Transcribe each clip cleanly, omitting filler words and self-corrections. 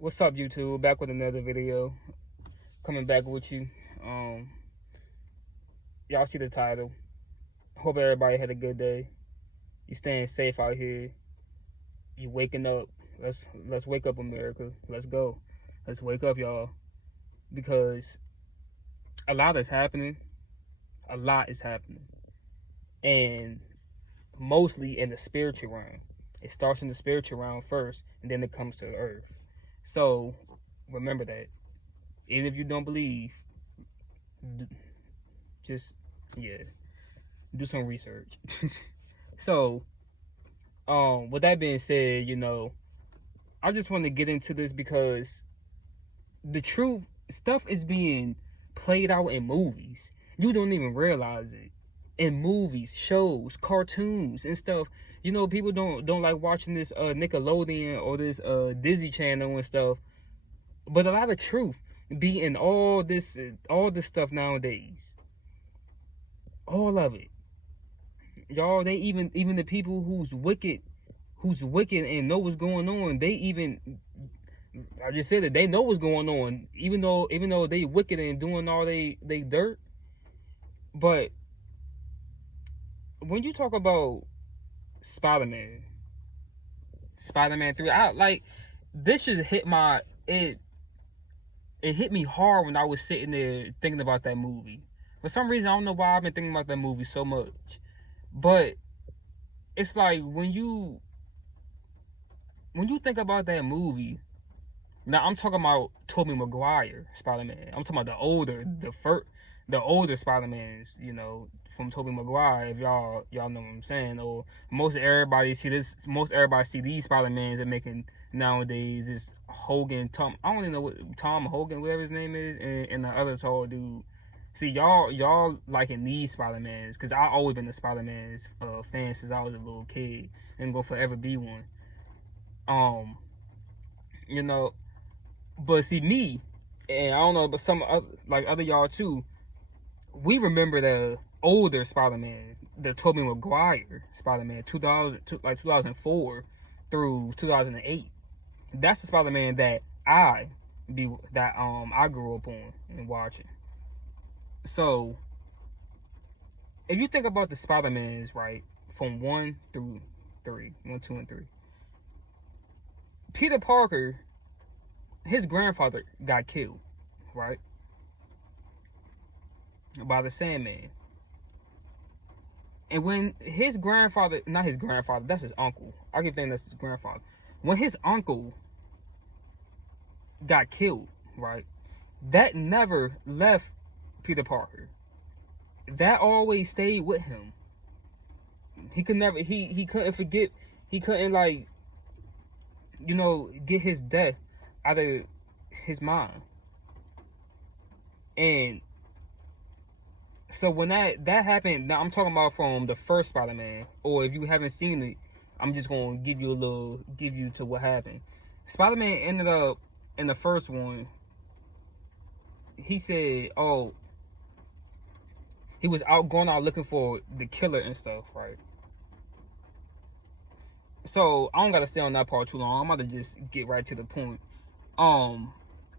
What's up, YouTube? Back with another video. Coming back with you. Um, y'all see the title. Hope everybody had a good day. You staying safe out here. You waking up. Let's wake up, America. Let's go. Let's wake up, y'all. Because a lot is happening. A lot is happening, and mostly in the spiritual realm. It starts in the spiritual realm first, and then it comes to the earth. So remember that. Even if you don't believe, just yeah, do some research. So, with that being said, I just want to get into this because the truth stuff is being played out in movies. You don't even realize it. In movies, shows, cartoons, and stuff. People don't like watching this Nickelodeon or this Disney Channel and stuff. But a lot of truth be in all this stuff nowadays. All of it. Y'all, they even the people who's wicked and know what's going on, they even, I just said it, they know what's going on, even though they wicked and doing all they dirt. But when you talk about Spiderman, Spider-Man 3, I like, this just hit my it hit me hard when I was sitting there thinking about that movie. For some reason, I don't know why I've been thinking about that movie so much. But it's like when you think about that movie, now I'm talking about Tobey Maguire Spider-Man. I'm talking about the older Spider-Mans, from Tobey Maguire. If y'all know what I'm saying, or most everybody see these Spider-Mans they're making nowadays is Hogan, Tom. I don't even know what Tom Hogan, whatever his name is, and the other tall dude. See, y'all liking these Spider-Mans because I always been a Spider-Man's fan since I was a little kid and gonna forever be one. Um, you know, but see me, and I don't know, but some other, like other y'all too, we remember the older Spider-Man, the Tobey Maguire Spider-Man, 2004 through 2008. That's the Spider-Man that I grew up on and watching. So if you think about the Spider-Mans, right, from 1 2, and 3, Peter Parker, his grandfather got killed, right, by the Sandman. And when his grandfather, not his grandfather, that's his uncle. I keep thinking that's his grandfather. When his uncle got killed, right, that never left Peter Parker. That always stayed with him. He could never, he couldn't forget, he couldn't, like, get his death out of his mind. And so when that happened, now I'm talking about from the first Spider-Man, or if you haven't seen it, I'm just gonna give you to what happened. Spider-Man ended up in the first one. He said, "Oh, he was going out looking for the killer and stuff, right?" So I don't gotta stay on that part too long. I'm about to just get right to the point. Um,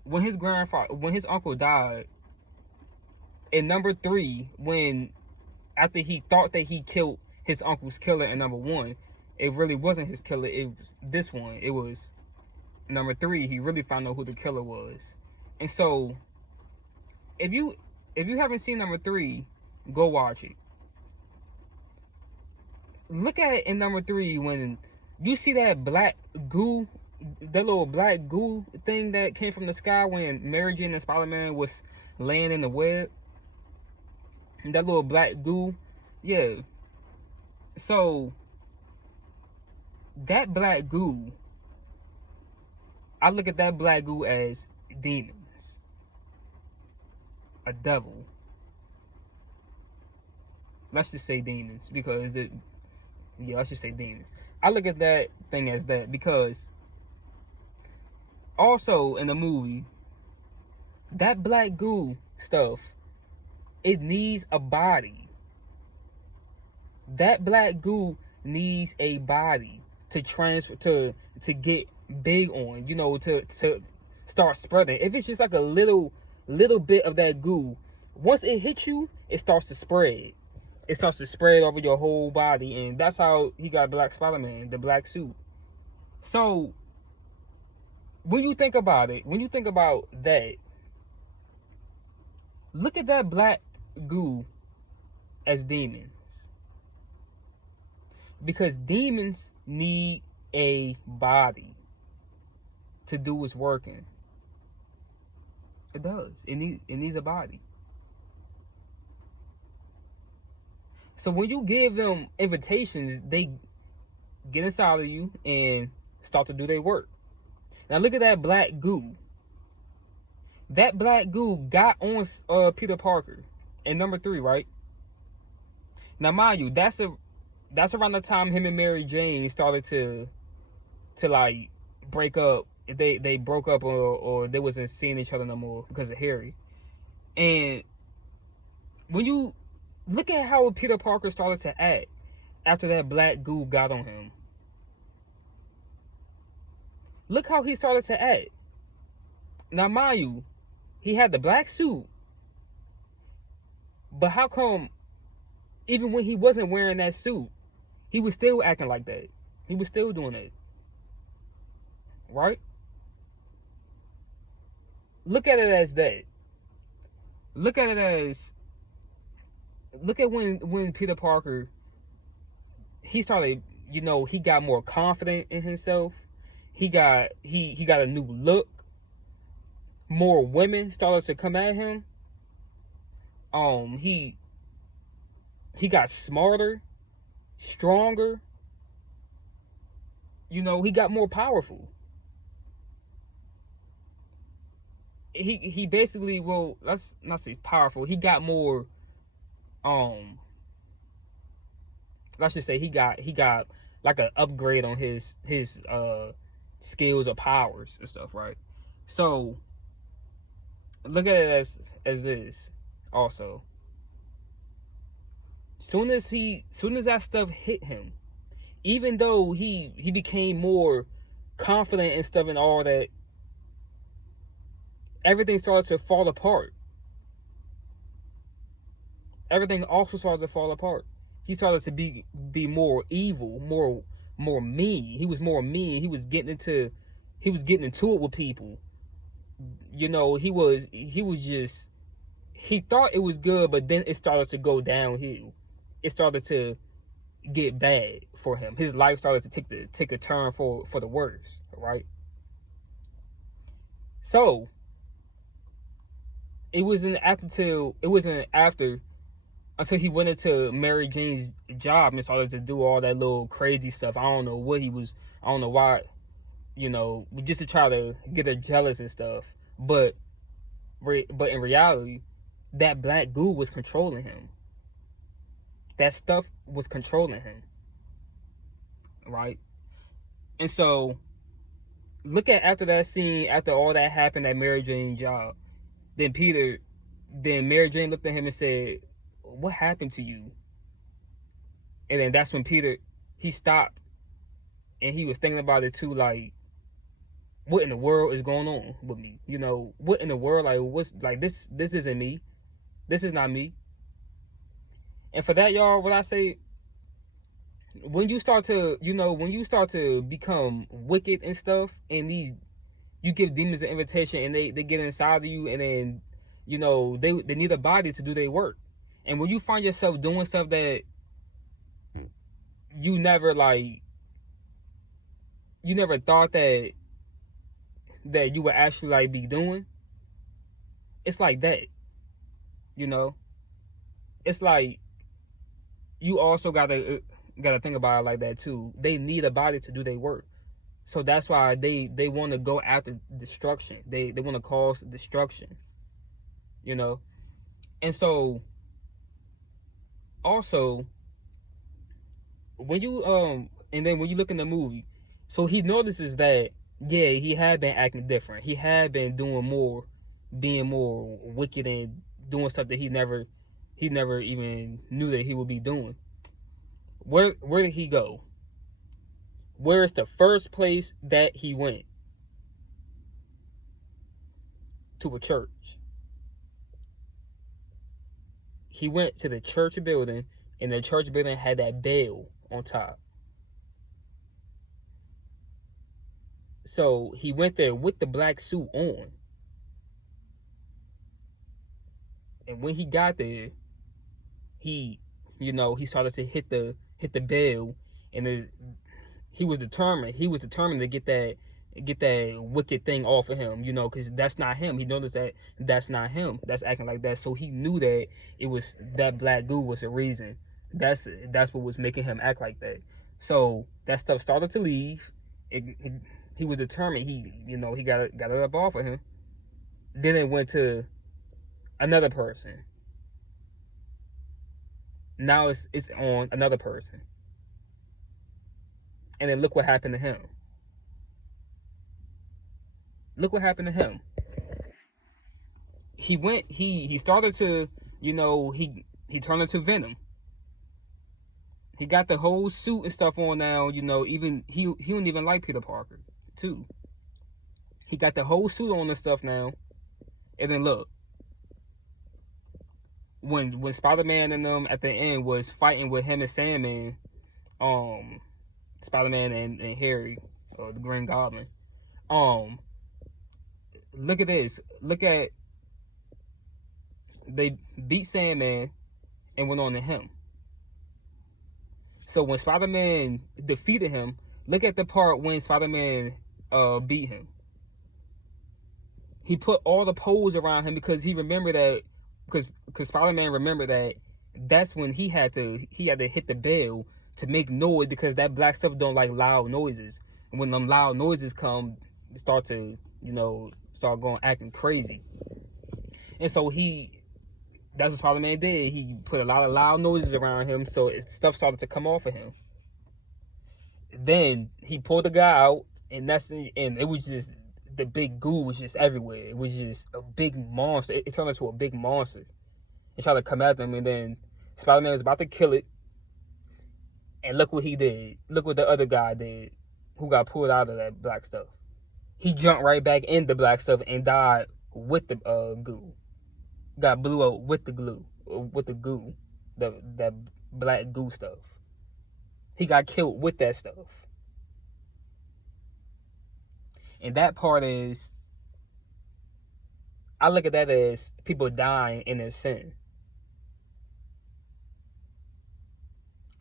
when his uncle died, in number 3, after he thought that he killed his uncle's killer in number 1, it really wasn't his killer. It was this one. It was number 3. He really found out who the killer was. And so, if you haven't seen number 3, go watch it. Look at it in number 3 when you see that black goo, that little black goo thing that came from the sky when Mary Jane and Spider-Man was laying in the web. That little black goo, yeah. So that black goo, I look at that black goo as demons, a devil. Let's just say demons because let's just say demons. I look at that thing as that because also in the movie, that black goo stuff, it needs a body. That black goo needs a body to transfer to get big on, to start spreading. If it's just like a little bit of that goo, once it hits you, it starts to spread. It starts to spread over your whole body, and that's how he got Black Spider-Man, the black suit. So when you think about it, when you think about that, look at that black goo as demons. Because demons need a body to do its working. It does. It needs a body. So when you give them invitations, they get inside of you and start to do their work. Now look at that black goo. That black goo got on Peter Parker in number 3, right? Now mind you, that's around the time him and Mary Jane started to like break up. They broke up, or they wasn't seeing each other no more because of Harry. And when you look at how Peter Parker started to act after that black goo got on him. Look how he started to act. Now mind you, he had the black suit, but how come even when he wasn't wearing that suit, he was still acting like that? He was still doing that. Right? Look at it as that. Look at it as, look at when Peter Parker, he started, he got more confident in himself. He got a new look. More women started to come at him. He got smarter, stronger. He got more powerful. He basically, well, let's not say powerful. He got more, let's just say he got like an upgrade on his skills or powers and stuff, right? So look at it as this also. Soon as that stuff hit him, even though he became more confident and stuff and all that, everything started to fall apart. Everything also started to fall apart. He started to be more evil, more mean. He was more mean. He was getting into it with people. He thought it was good, but then it started to go downhill. It started to get bad for him. His life started to take a turn for the worse, right? So it wasn't after until he went into Mary Jane's job and started to do all that little crazy stuff. I don't know why, just to try to get her jealous and stuff. But in reality, that black goo was controlling him. That stuff was controlling him, right? And so, look at after that scene, after all that happened at Mary Jane's job, then Mary Jane looked at him and said, "What happened to you?" And then that's when Peter, he stopped and he was thinking about it too, like, what in the world is going on with me? What in the world, like, what's, like, this isn't me. This is not me. And for that, y'all, what I say, when you start to become wicked and stuff, and you give demons an invitation and they get inside of you, and then, they need a body to do their work. And when you find yourself doing stuff that you never thought that you would actually like be doing, it's like that. It's like you also gotta think about it like that too. They need a body to do their work. So that's why they want to go after destruction. They want to cause destruction. And so also, when you and then when you look in the movie, so he notices that, yeah, he had been acting different. He had been being more wicked and doing stuff that he never even knew that he would be doing. Where did he go? Where's the first place that he went? To a church. He went to the church building, and the church building had that bell on top. So he went there with the black suit on. And when he got there, he started to hit the bell, and he was determined. He was determined to get that wicked thing off of him, because that's not him. He noticed that that's not him. That's acting like that. So he knew that it was that black goo was the reason. That's what was making him act like that. So that stuff started to leave. He was determined. He got it up off of him. Then it went to another person. Now it's on another person. And then look what happened to him. Look what happened to him. He started to, he turned into Venom. He got the whole suit and stuff on now, even he don't even like Peter Parker, too. He got the whole suit on and stuff now. And then look, when Spider-Man and them at the end was fighting with him and Sandman, Spider-Man and Harry, the Green Goblin, look at this. Look at, they beat Sandman and went on to him. So when Spider-Man defeated him, look at the part when Spider-Man beat him. He put all the poles around him because he remembered that, because Spider-Man remembered that that's when he had to hit the bell to make noise, because that black stuff don't like loud noises. And when them loud noises come, start to, start going acting crazy. And so that's what Spider-Man did. He put a lot of loud noises around him, so stuff started to come off of him. Then he pulled the guy out, and it was just, the big goo was just everywhere. It was just a big monster. It turned into a big monster. It tried to come at them, and then Spider-Man was about to kill it. And look what he did. Look what the other guy did, who got pulled out of that black stuff. He jumped right back in the black stuff and died with the goo. Got blew up with the goo, that black goo stuff. He got killed with that stuff. And that part is, I look at that as people dying in their sin.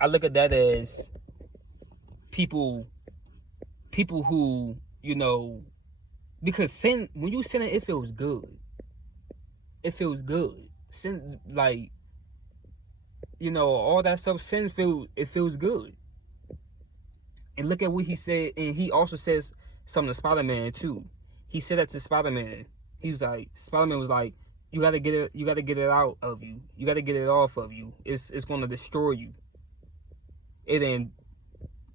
I look at that as people who, because sin, when you sin, it feels good. It feels good. Sin, like, all that stuff, sin feels good. And look at what he said, and he also says something to Spider-Man too. He said that to Spider-Man. He was like, Spider-Man was like, you gotta get it out of you. You gotta get it off of you. It's gonna destroy you. And then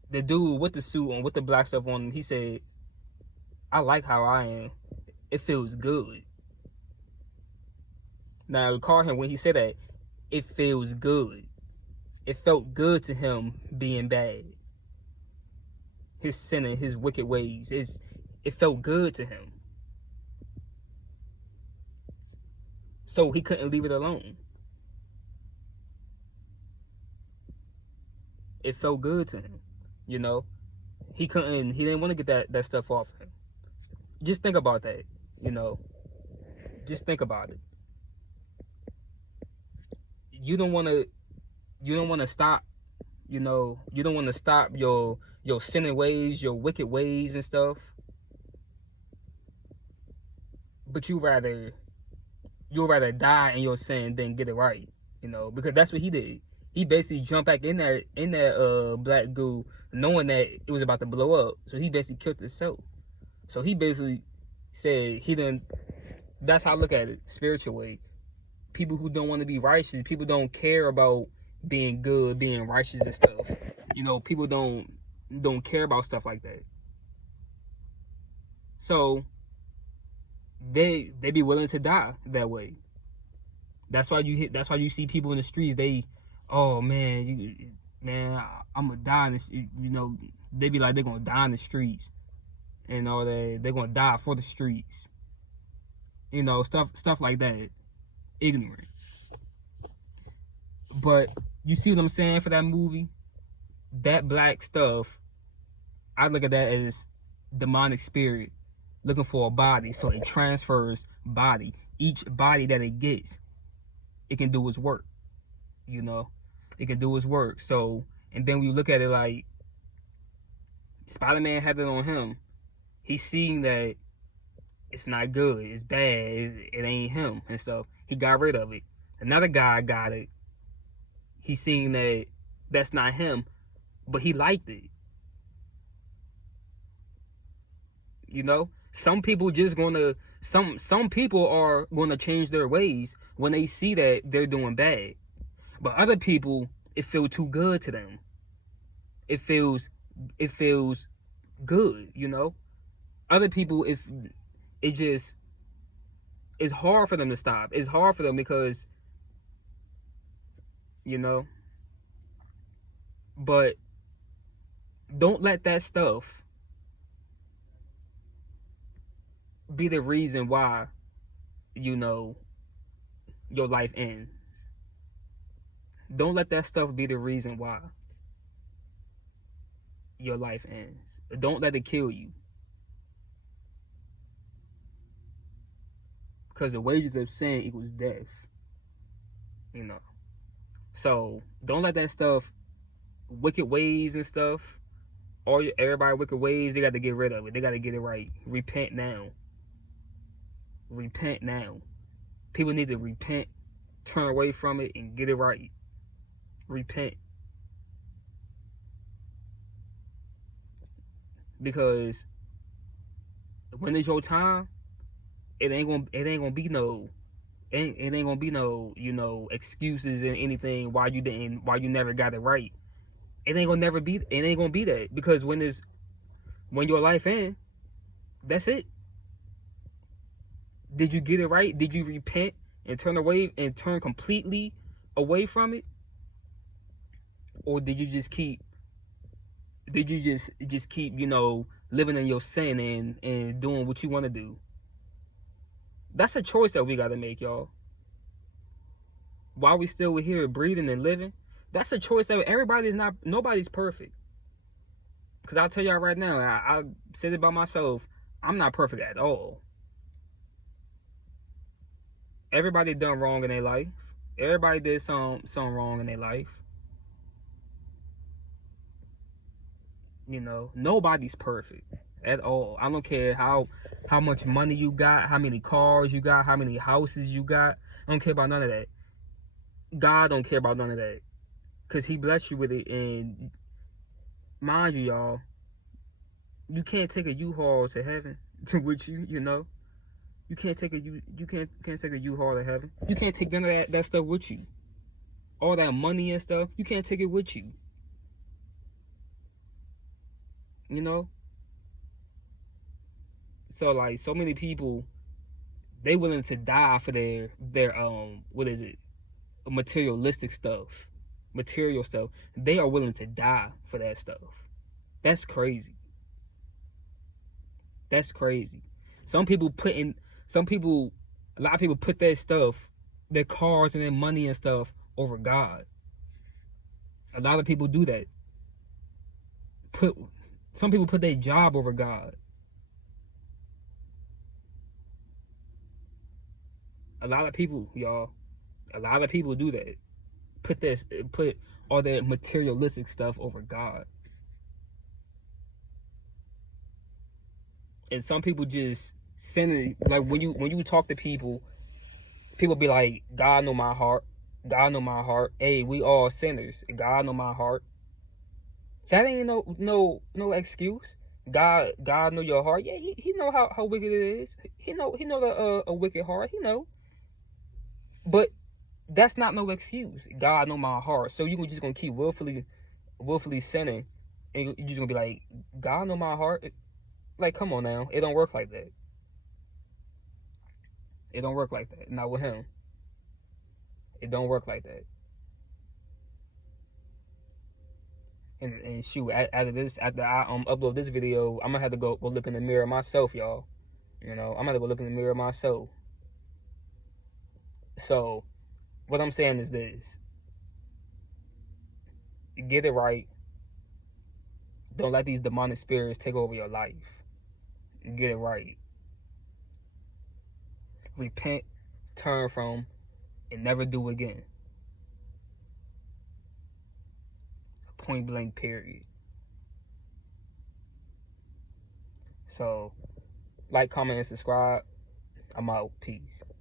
the dude with the suit on, with the black stuff on him, he said, I like how I am. It feels good. Now, I recall him when he said that, it feels good. It felt good to him being bad. His sin and his wicked ways. It felt good to him. So he couldn't leave it alone. It felt good to him. He didn't want to get that stuff off him. Just think about that. Just think about it. You don't want to stop, you don't want to stop your sinning ways, your wicked ways and stuff. But you'd rather die in your sin than get it right, because that's what he did. He basically jumped back in that black goo, knowing that it was about to blow up. So he basically killed himself. So he basically said that's how I look at it, spiritual way. People who don't want to be righteous, people don't care about being good, being righteous and stuff. People don't care about stuff like that. So they be willing to die that way. That's why you see people in the streets, oh man, man, I'm gonna die in the, you know, they be like they're gonna die in the streets and all that. They're gonna die for the streets, you know, stuff like that. Ignorance. But you see what I'm saying for that movie? That black stuff, I look at that as demonic spirit looking for a body, so it transfers body. Each body that it gets, it can do its work. You know, it can do its work. So, and then we look at it like Spider-Man had it on him. He's seeing that it's not good, it's bad, it ain't him and stuff. He got rid of it. Another guy got it. He's seeing that that's not him, but he liked it. You know, some people just gonna some people are gonna change their ways when they see that they're doing bad. But other people, it feels too good to them. It feels it feels good, you know. Other people, if it just it's hard for them to stop. It's hard for them because you know. But don't let that stuff be the reason why you know your life ends. Don't let that stuff be the reason why your life ends. Don't let it kill you. Because the wages of sin equals death. You know. So don't let that stuff, wicked ways and stuff, everybody wicked ways, they got to get rid of it. They got to get it right. Repent now. Repent now. People need to repent, turn away from it, and get it right. Repent. Because when it's your time, it ain't gonna be no it ain't gonna be no, you know, excuses and anything why you never got it right. It ain't gonna be that. Because when your life ends, that's it. Did you get it right? Did you repent and turn completely away from it? Or did you just keep, you know, living in your sin and doing what you want to do? That's a choice that we got to make, y'all. While we still here breathing and living, that's a choice that nobody's perfect. Because I'll tell y'all right now, I said it by myself, I'm not perfect at all. Everybody done wrong in their life. Everybody did something wrong in their life. You know, nobody's perfect at all. I don't care how much money you got, how many cars you got, how many houses you got. I don't care about none of that. God don't care about none of that. Because he blessed you with it. And mind you, y'all, you can't take a U-Haul to heaven to with you, you know. You can't take a can't take a U-Haul to heaven. You can't take none of that stuff with you. All that money and stuff, you can't take it with you. You know? So like so many people, they willing to die for their what is it? Materialistic stuff. Material stuff. They are willing to die for that stuff. That's crazy. That's crazy. Some people a lot of people put their stuff, their cars and their money and stuff over God. A lot of people do that. Some people put their job over God. A lot of people, y'all, a lot of people do that. Put all their materialistic stuff over God. And some people just sin. Like when you talk to people be like, God know my heart. God know my heart. Hey, we all sinners. God know my heart. That ain't no excuse. God know your heart. Yeah, he know how wicked it is. He know a wicked heart. He know. But that's not no excuse. God know my heart. So you just gonna keep willfully sinning, and you just gonna be like, God know my heart. Like, come on now, it don't work like that. It don't work like that. Not with him. It don't work like that. And shoot, after I upload this video, I'm gonna have to go look in the mirror myself, y'all. You know, I'm gonna have to go look in the mirror myself. So, what I'm saying is this: get it right. Don't let these demonic spirits take over your life. Get it right. Repent, turn from, and never do again. Point blank. Period. So, like, comment, and subscribe. I'm out. Peace.